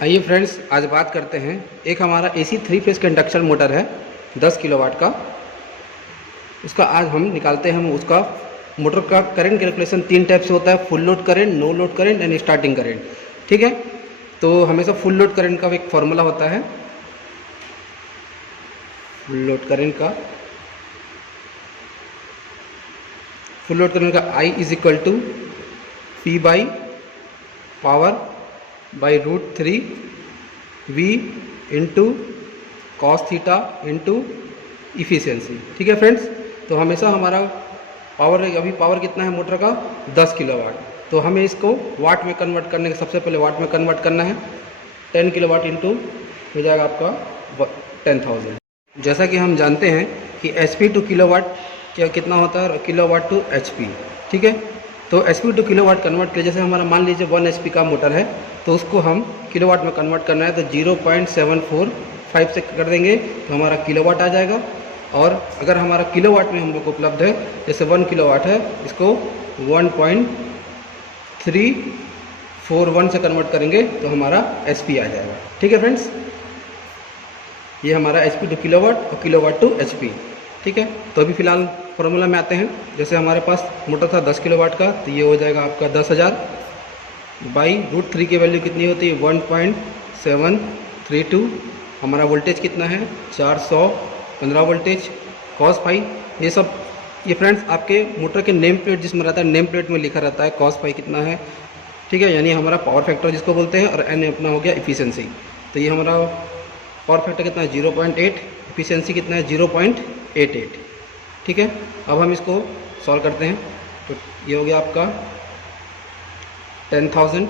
आइए फ्रेंड्स, आज बात करते हैं। एक हमारा एसी 3 फेस का इंडक्शन मोटर है 10 किलोवाट का। उसका आज हम निकालते हैं। उसका मोटर का करंट कैलकुलेशन 3 टाइप से होता है: full load current, no load current and starting current. ठीक है, तो हमेशा फुल लोड करंट का एक फॉर्मूला होता है। फुल लोड करंट का I is equal to P by power by √3 V into cos theta into efficiency. ठीक है फ्रेंड्स, तो हमेशा हमारा पावर कितना है मोटर का 10 किलोवाट। तो हमें इसको वाट में कन्वर्ट करने के सबसे पहले वाट में कन्वर्ट करना है। 10 किलोवाट इंटू हो जाएगा आपका 10,000। जैसा कि हम जानते हैं कि HP टू किलोवाट क्या कितना होता है, किलोवाट टू HP। ठीक है, तो HP टू किलोवाट कन्वर्ट के जैसे हमारा मान लीजिए 1 HP का मोटर है, तो उसको हम किलोवाट में कन्वर्ट करना है तो 0.745 से कर देंगे तो हमारा किलोवाट आ जाएगा। और अगर हमारा किलोवाट में हम लोग को उपलब्ध है, जैसे 1 किलोवाट है, इसको 1.341 से कन्वर्ट करेंगे तो हमारा HP आ जाएगा। ठीक है फ्रेंड्स, ये हमारा HP टू किलोवाट और किलोवाट टू HP। ठीक है, तो अभी फ़िलहाल फॉर्मूला में आते हैं। जैसे हमारे पास मोटर था 10 किलोवाट का, तो ये हो जाएगा आपका 10,000 बाई √3 की वैल्यू कितनी होती है 1.732। हमारा वोल्टेज कितना है 415 वोल्टेज। कॉस फाई ये फ्रेंड्स आपके मोटर के नेम प्लेट जिसमें रहता है, नेम प्लेट में लिखा रहता है कॉस फाई कितना है। ठीक है, यानी हमारा पावर फैक्टर जिसको बोलते हैं, और एन अपना हो गया इफिशियंसी। तो ये हमारा पावर फैक्टर कितना है 0.8, इफिशियंसी कितना है 0.88। ठीक है, अब हम इसको सॉल्व करते हैं। तो ये हो गया आपका 10,000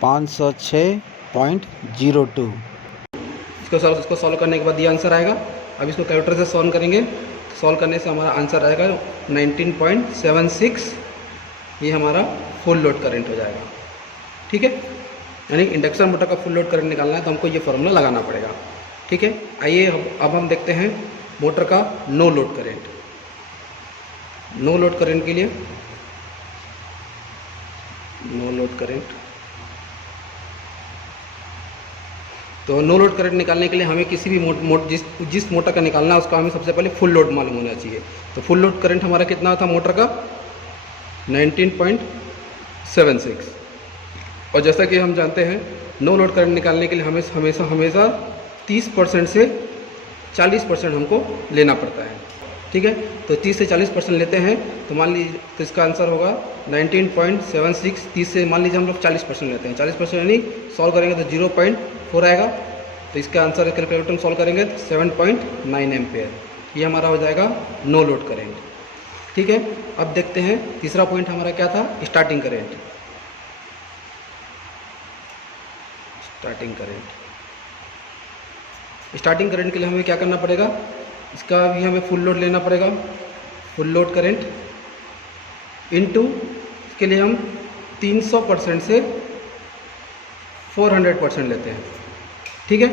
506.02। इसको सॉल्व करने के बाद ये आंसर आएगा। अब इसको कैलकुलेटर से सॉल्व करेंगे, तो सॉल्व करने से हमारा आंसर आएगा 19.76। ये हमारा फुल लोड करंट हो जाएगा। ठीक है, यानी इंडक्शन मोटर का फुल लोड करंट निकालना है तो हमको ये फॉर्मूला लगाना पड़ेगा। ठीक है, आइए अब हम देखते हैं मोटर का no load current. No load current के लिए नो लोड करंट, तो नो लोड करंट निकालने के लिए हमें किसी भी जिस मोटर का निकालना है उसका हमें सबसे पहले फुल लोड मालूम होना चाहिए। तो फुल लोड करंट हमारा कितना था मोटर का 19.76। और जैसा कि हम जानते हैं नो लोड करंट निकालने के लिए हमें हमेशा 30% से 40% हमको लेना पड़ता है। ठीक है, तो 30 से 40% लेते हैं तो मान लीजिए तो इसका आंसर होगा 19.76। 30 से मान लीजिए हम लोग 40% लेते हैं, 40% यानी सॉल्व करेंगे तो 0.4 आएगा। तो इसका आंसर कैलकुलेटर में सॉल्व करेंगे तो 7.9 एम्पेयर। ये हमारा हो जाएगा नो लोड करेंट। ठीक है, अब देखते हैं तीसरा पॉइंट हमारा क्या था, स्टार्टिंग करेंट। स्टार्टिंग करंट के लिए हमें क्या करना पड़ेगा, इसका भी हमें फुल लोड लेना पड़ेगा। फुल लोड करंट इनटू इसके लिए हम 300% से 400% लेते हैं। ठीक है,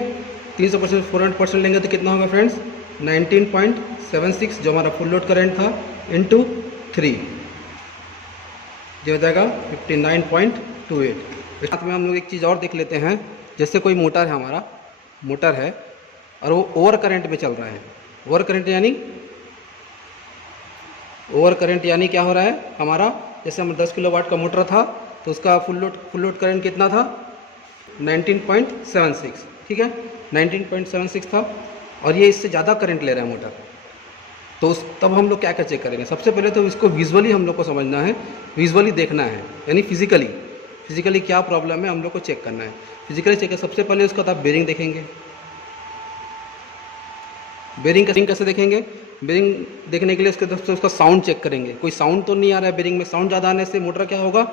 300% 400% लेंगे तो कितना होगा फ्रेंड्स 19.76 जो हमारा फुल लोड करंट था इंटू 3, जो हो जाएगा 59.28। साथ में हम लोग एक चीज़ और देख लेते हैं। जैसे कोई मोटर है, हमारा मोटर है और वो ओवर करंट में चल रहा है। ओवर करंट यानी क्या हो रहा है हमारा, जैसे हम 10 किलोवाट का मोटर था तो उसका फुल लोड करंट कितना था 19.76। ठीक है, 19.76 था और ये इससे ज़्यादा करंट ले रहा है मोटर। तो तब हम लोग क्या चेक करेंगे, सबसे पहले तो इसको विजुअली हम लोग को समझना है, विजुअली देखना है, यानी फिजिकली क्या प्रॉब्लम है हम लोग को चेक करना है। फिजिकली चेक सबसे पहले उसका तो आप बेरिंग देखेंगे। बेरिंग कैसे देखेंगे, बेरिंग देखने के लिए उसका साउंड चेक करेंगे। कोई साउंड तो नहीं आ रहा है बेरिंग में। साउंड ज़्यादा आने से मोटर क्या होगा,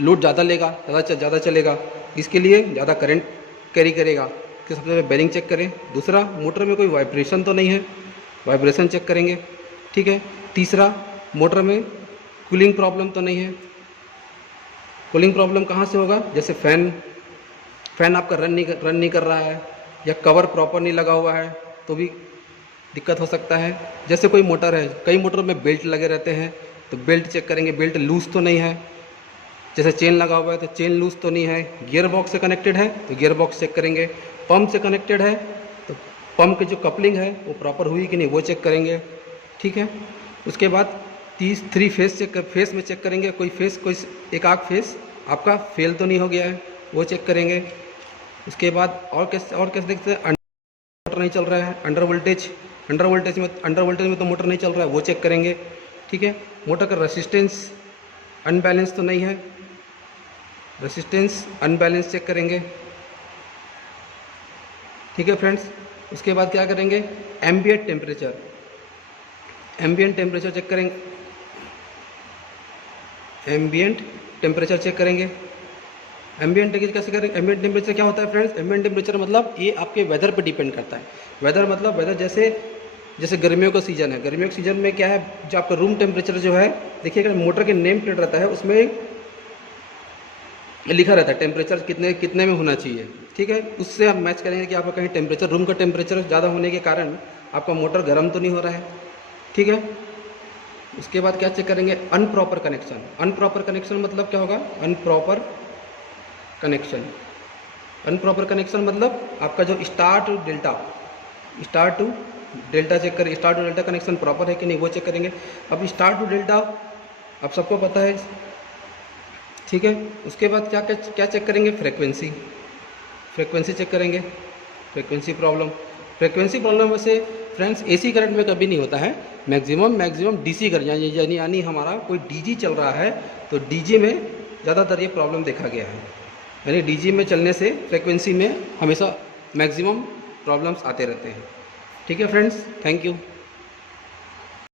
लोड ज़्यादा लेगा, ज़्यादा चलेगा, इसके लिए ज़्यादा करंट कैरी करेगा। तो सबसे पहले बेरिंग चेक करें। दूसरा, मोटर में कोई वाइब्रेशन तो नहीं है, वाइब्रेशन चेक करेंगे। ठीक है, तीसरा, मोटर में कूलिंग प्रॉब्लम तो नहीं है। कूलिंग प्रॉब्लम कहाँ से होगा, जैसे फैन आपका रन नहीं कर रहा है या कवर प्रॉपर नहीं लगा हुआ है तो भी दिक्कत हो सकता है। जैसे कोई मोटर है, कई मोटरों में बेल्ट लगे रहते हैं तो बेल्ट चेक करेंगे, बेल्ट लूज तो नहीं है। जैसे चेन लगा हुआ है तो चेन लूज तो नहीं है, गियर बॉक्स से कनेक्टेड है तो गियर बॉक्स चेक करेंगे, पंप से कनेक्टेड है तो पंप की जो कपलिंग है वो प्रॉपर हुई कि नहीं वो चेक करेंगे, ठीक है। उसके बाद 3 फेस में चेक करेंगे, कोई एक आध फेस आपका फेल तो नहीं हो गया है वो चेक करेंगे। उसके बाद और कैसे देखते हैं, मोटर नहीं चल रहा है, अंडर वोल्टेज में तो मोटर नहीं चल रहा है वो चेक करेंगे, ठीक है। मोटर का रेसिस्टेंस अनबैलेंस तो नहीं है, रेसिस्टेंस अनबैलेंस चेक करेंगे, ठीक है फ्रेंड्स। उसके बाद क्या करेंगे, एम्बिएंट टेम्परेचर चेक करेंगे, एम्बिएंट टेम्परेचर चेक करेंगे। एम्बिएंट कैसे करेंगे, एम्बिएंट टेम्परेचर क्या होता है फ्रेंड्स, एम्बिएंट टेम्परेचर मतलब ये आपके वेदर पे डिपेंड करता है। वेदर जैसे गर्मियों का सीज़न है, गर्मियों के सीज़न में क्या है, जो आपका रूम टेम्परेचर जो है, देखिएगा मोटर के नेम प्लेट रहता है उसमें लिखा रहता है टेम्परेचर कितने में होना चाहिए, ठीक है। उससे आप मैच करेंगे कि आपका कहीं टेम्परेचर, रूम का टेम्परेचर ज़्यादा होने के कारण आपका मोटर गर्म तो नहीं हो रहा है, ठीक है। उसके बाद क्या चेक करेंगे, अनप्रॉपर कनेक्शन मतलब क्या होगा, अनप्रॉपर कनेक्शन मतलब आपका जो स्टार टू डेल्टा चेक करें, star to delta connection proper है कि नहीं वो चेक करेंगे। अब स्टार टू डेल्टा अब सबको पता है, ठीक है। उसके बाद क्या चेक करेंगे, फ्रेक्वेंसी चेक करेंगे, फ्रेक्वेंसी प्रॉब्लम वैसे फ्रेंड्स एसी करंट में कभी नहीं होता है, मैक्सिमम डीसी करंट यानी हमारा कोई डीजी चल रहा है तो डीजी में ज़्यादातर ये प्रॉब्लम देखा गया है, यानी डीजी में चलने से फ्रेक्वेंसी में हमेशा मैक्सिमम प्रॉब्लम्स आते रहते हैं, ठीक है फ्रेंड्स। Thank you.